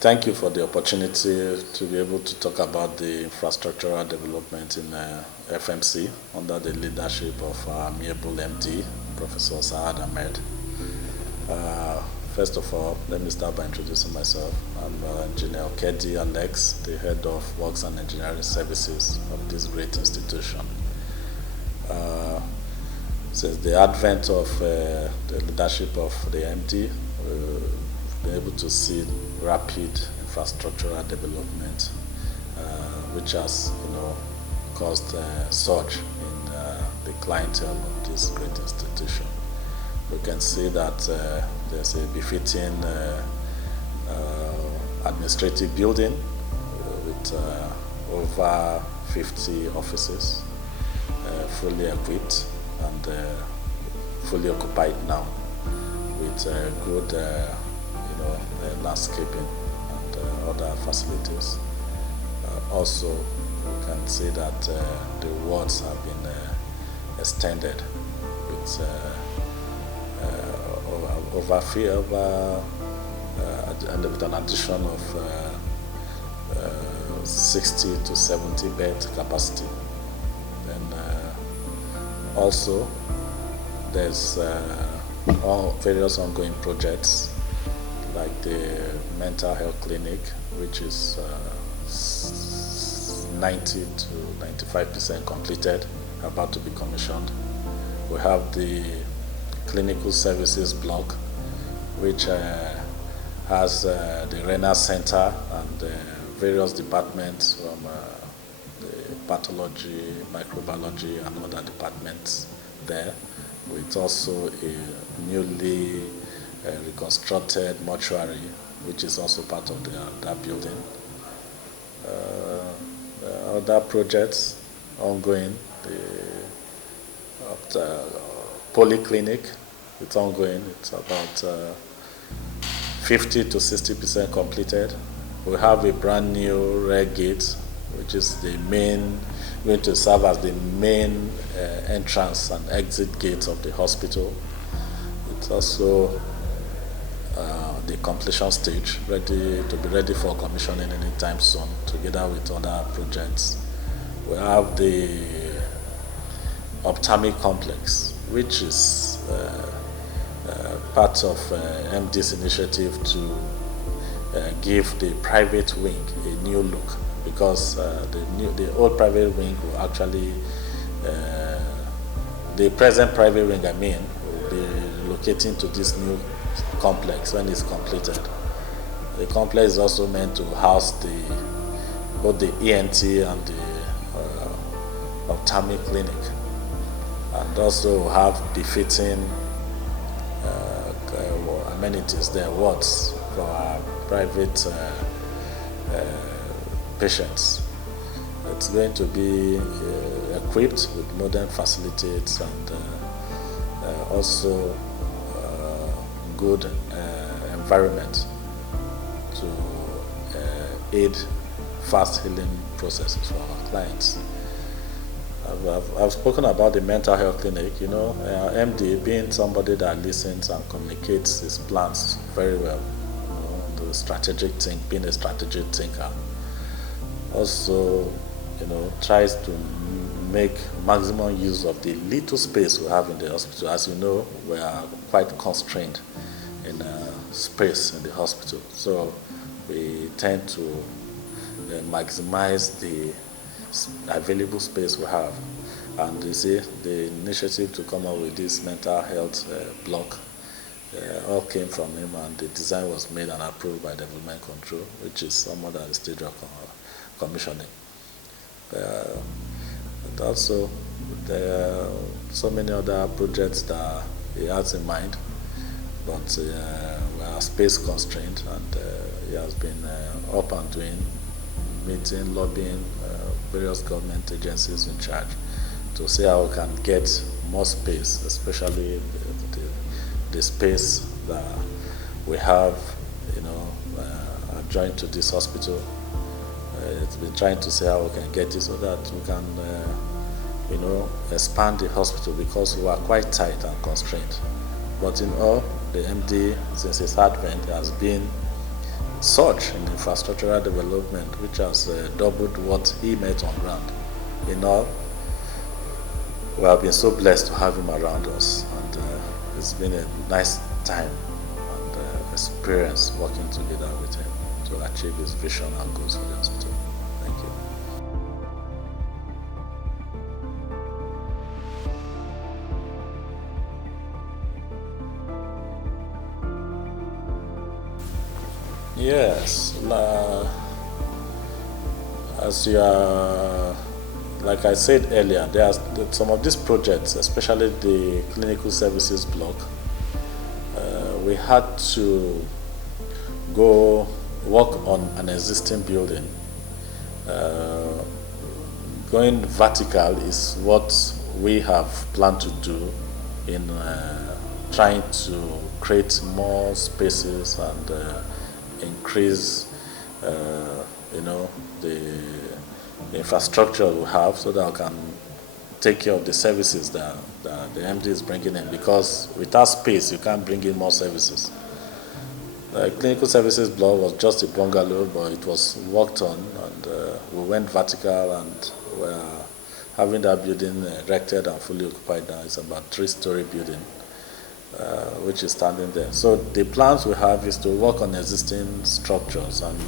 Thank you for the opportunity to be able to talk about the infrastructural development in FMC under the leadership of our amiable MD, Professor Saad Ahmed. First of all, let me start by introducing myself. I'm Engineer Kedi Alex, the Head of Works and Engineering Services of this great institution. Since the advent of the leadership of the MD, we've been able to see rapid infrastructural development, which has, caused a surge in the clientele of this great institution. We can see that there's a befitting administrative building with over 50 offices, fully equipped and fully occupied now, with good landscaping and other facilities. Also, we can see that the wards have been extended with with an addition of 60 to 70 bed capacity. And also, there's all various ongoing projects like the mental health clinic, which is 90 to 95% completed, about to be commissioned. We have the clinical services block, which has the renal center and various departments from the pathology, microbiology, and other departments there, with also a newly reconstructed mortuary, which is also part of that building. Other projects ongoing, the polyclinic, it's ongoing. It's about 50 to 60% completed. We have a brand new rear gate, which is going to serve as the main entrance and exit gate of the hospital. It's also the completion stage, ready for commissioning anytime soon, together with other projects. We have the ophthalmic complex, which is part of MD's initiative to give the private wing a new look, because the old private wing will actually, the present private wing, will be relocating to this new complex when it's completed. The complex is also meant to house both the ENT and the ophthalmic clinic, and also have befitting amenities there, wards for our private patients. It's going to be equipped with modern facilities and also good environment to aid fast healing processes for our clients. I've spoken about the mental health clinic. MD being somebody that listens and communicates his plans very well, being a strategic thinker. Also, tries to make maximum use of the little space we have in the hospital. As you know, we are quite constrained in space in the hospital, so we tend to maximize the available space we have. And you see, the initiative to come up with this mental health block all came from him, and the design was made and approved by Developmental Control, which is somewhat at the stage of commissioning. And also, there are so many other projects that he has in mind, but we are space constrained, and he has been up and doing, meeting, lobbying various government agencies in charge to see how we can get more space, especially the space that we have, adjoined to this hospital. It's been trying to see how we can get it so that we can, expand the hospital, because we are quite tight and constrained. But in all, the MD, since his advent, has been surge in infrastructural development, which has doubled what he met on ground. In all, we have been so blessed to have him around us, and it's been a nice time and experience working together with him to achieve his vision and goals for the hospital. Thank you. Yes, as you are, like I said earlier, there are some of these projects, especially the clinical services block. We had to go work on an existing building. Going vertical is what we have planned to do in trying to create more spaces and increase, the infrastructure we have, so that we can take care of the services that the MD is bringing in. Because without space, you can't bring in more services. The clinical services block was just a bungalow, but it was worked on, and we went vertical, and we're having that building erected and fully occupied now. It's about a 3-story building, which is standing there. So the plans we have is to work on existing structures and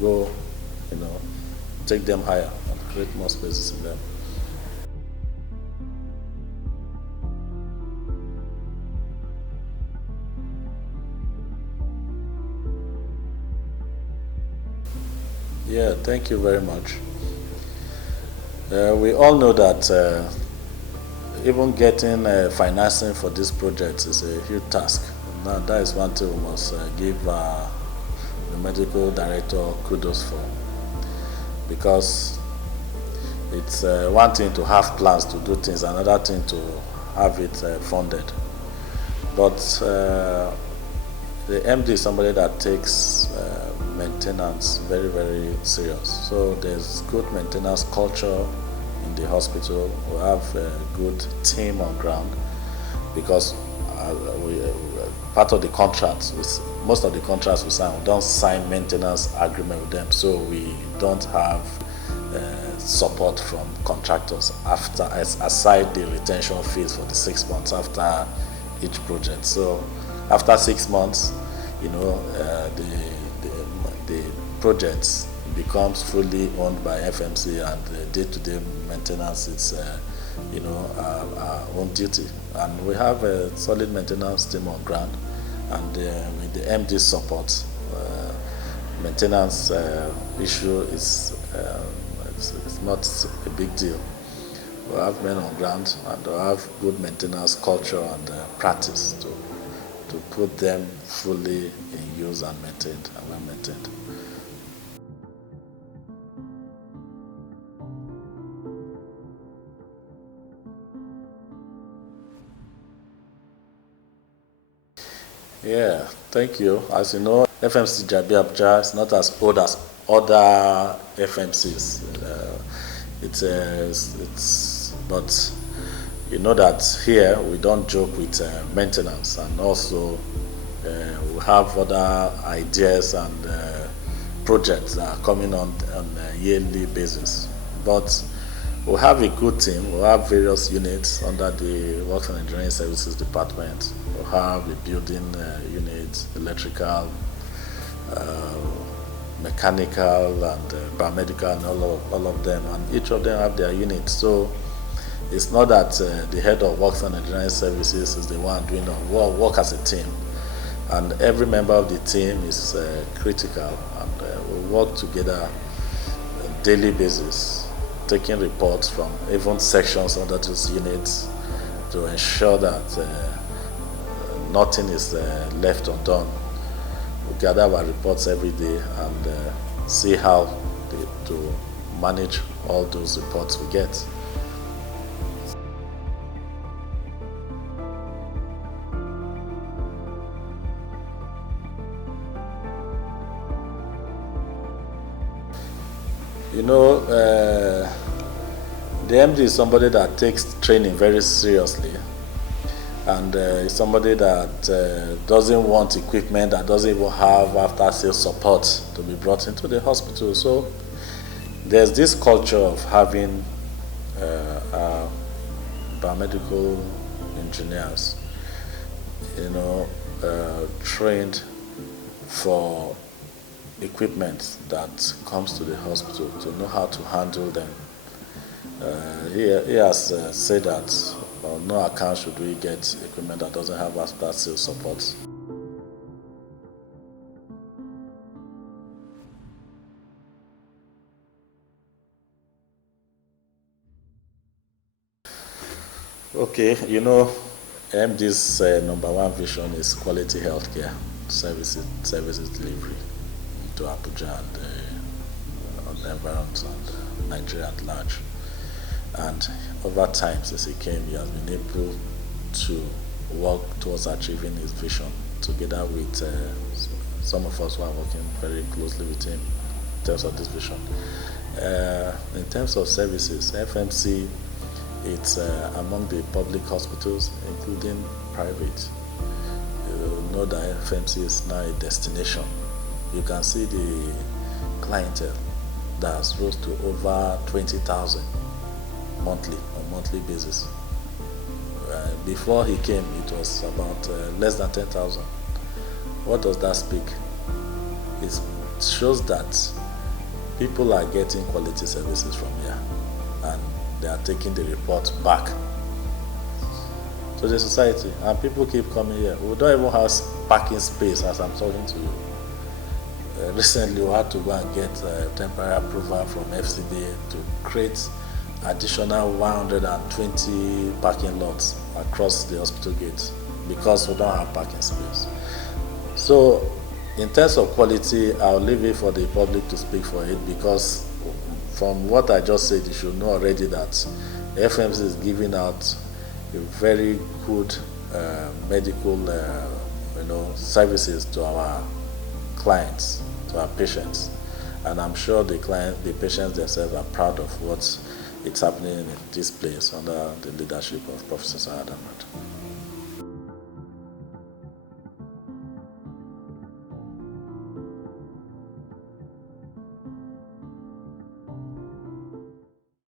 go, take them higher and create more spaces in them. Yeah, thank you very much. We all know that even getting financing for this project is a huge task. Now, that is one thing we must give the medical director kudos for, because it's one thing to have plans to do things, another thing to have it funded. But the MD is somebody that takes maintenance very, very serious. So there's good maintenance culture in the hospital. We have a good team on ground, because part of the contracts, most of the contracts we sign, we don't sign maintenance agreement with them, so we don't have support from contractors aside the retention fees for the 6 months after each project. So after 6 months, the project becomes fully owned by FMC, and the day-to-day maintenance is our own duty. And we have a solid maintenance team on ground, and with the MD support, maintenance issue is it's not a big deal. We have men on ground, and we have good maintenance culture and practice to put them fully in use and maintained and well maintained. Yeah, thank you. As you know, FMC ABUJA is not as old as other FMCs. But you know that here we don't joke with maintenance, and also we have other ideas and projects that are coming on a yearly basis. But we have a good team. We have various units under the Works and Engineering Services Department. We have the building units, electrical, mechanical, and paramedical, and all of them. And each of them have their units. So it's not that the head of Works and Engineering Services is the one doing work as a team. And every member of the team is critical, and we work together on a daily basis, taking reports from even sections under those units to ensure that nothing is left undone. We gather our reports every day and see how to manage all those reports we get. The MD is somebody that takes training very seriously, and somebody that doesn't want equipment, that doesn't even have after-sales support to be brought into the hospital. So there's this culture of having biomedical engineers, trained for equipment that comes to the hospital, to know how to handle them. He has said that on no account should we get equipment that doesn't have after sales support. Okay, MD's number one vision is quality healthcare services delivery to Abuja and the environment and Nigeria at large. And over time, since he came, he has been able to work towards achieving his vision together with some of us who are working very closely with him in terms of this vision. In terms of services, FMC, it's among the public hospitals, including private. You know that FMC is now a destination. You can see the clientele that has rose to over 20,000 monthly, on monthly basis. Before he came, it was about less than 10,000. What does that speak? It shows that people are getting quality services from here, and they are taking the report back to the society. And people keep coming here. We don't even have parking space as I'm talking to you. Recently, we had to go and get temporary approval from FCDA to create additional 120 parking lots across the hospital gates because we don't have parking space. So in terms of quality, I'll leave it for the public to speak for it, because from what I just said, you should know already that FMC is giving out a very good medical services to our clients, to our patients. And I'm sure the patients themselves are proud of what it's happening in this place under the leadership of Professor Saad.